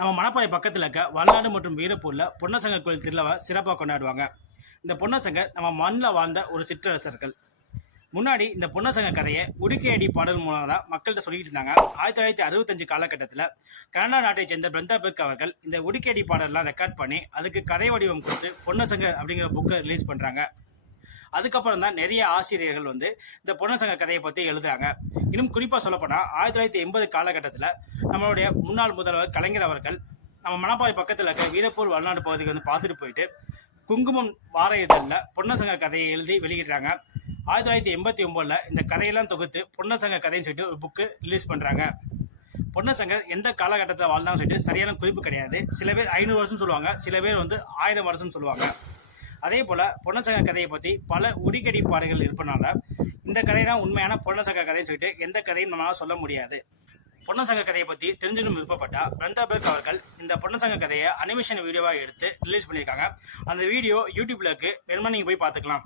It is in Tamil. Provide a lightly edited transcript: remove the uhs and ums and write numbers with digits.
நம்ம மணப்பாறை பக்கத்தில் இருக்க வல்நாடு மற்றும் வீரப்பூரில் பொன்னசங்க கோயில் திருவிழாவை சிறப்பாக கொண்டாடுவாங்க. இந்த பொன்னசங்க நம்ம மண்ணில் வாழ்ந்த ஒரு சிற்றரசர்கள். முன்னாடி இந்த பொன்னசங்க கதையை உடுக்கையடி பாடல் மூலம் தான் மக்கள்கிட்ட சொல்லிக்கிட்டு இருந்தாங்க. 1965 காலகட்டத்தில் கனடா நாட்டை சேர்ந்த பிருந்தா பெர்க் அவர்கள் இந்த உடுக்கையடி பாடலாம் ரெக்கார்ட் பண்ணி அதுக்கு கதை வடிவம் கொடுத்து பொன்னசங்க அப்படிங்கிற புக்கை ரிலீஸ் பண்ணுறாங்க. அதுக்கப்புறம் தான் நிறைய ஆசிரியர்கள் இந்த பொன்னசங்க கதையை பற்றி எழுதுறாங்க. இன்னும் குறிப்பாக சொல்லப்போனால் 1980 காலகட்டத்தில் நம்மளுடைய முன்னாள் முதல்வர் கலைஞர் அவர்கள் நம்ம மணப்பாறை பக்கத்தில் இருக்க வீரப்பூர் வல்நாடு பகுதிக்கு பார்த்துட்டு போயிட்டு குங்குமம் வார இதழில் பொன்னசங்க கதையை எழுதி வெளியிடுறாங்க. 1989 இந்த கதையெல்லாம் தொகுத்து பொன்னசங்க கதைன்னு சொல்லிட்டு ஒரு புக்கு ரிலீஸ் பண்ணுறாங்க. பொன்னசங்கர் எந்த காலகட்டத்தில் வாழ்ந்தான்னு சொல்லிட்டு சரியான குறிப்பு கிடையாது. சில பேர் 500 வருஷம் சொல்லுவாங்க, சில பேர் 1000 வருஷம் சொல்லுவாங்க. அதே போல் பொன்னசங்க கதையை பற்றி பல உடிக்கடி பாடுகள் இருப்பனால இந்த கதை தான் உண்மையான பொன்னசங்க கதைன்னு சொல்லிட்டு எந்த கதையும் நம்மளால் சொல்ல முடியாது. பொன்னசங்க கதையை பற்றி தெரிஞ்சுக்கணும் விருப்பப்பட்டா பிருந்தா பெர்க் அவர்கள் இந்த பொன்னசங்க கதையை அனிமேஷன் வீடியோவாக எடுத்து ரிலீஸ் பண்ணியிருக்காங்க. அந்த வீடியோ யூடியூப்ல இருக்கு, வேணுமா நீங்கள் போய் பார்த்துக்கலாம்.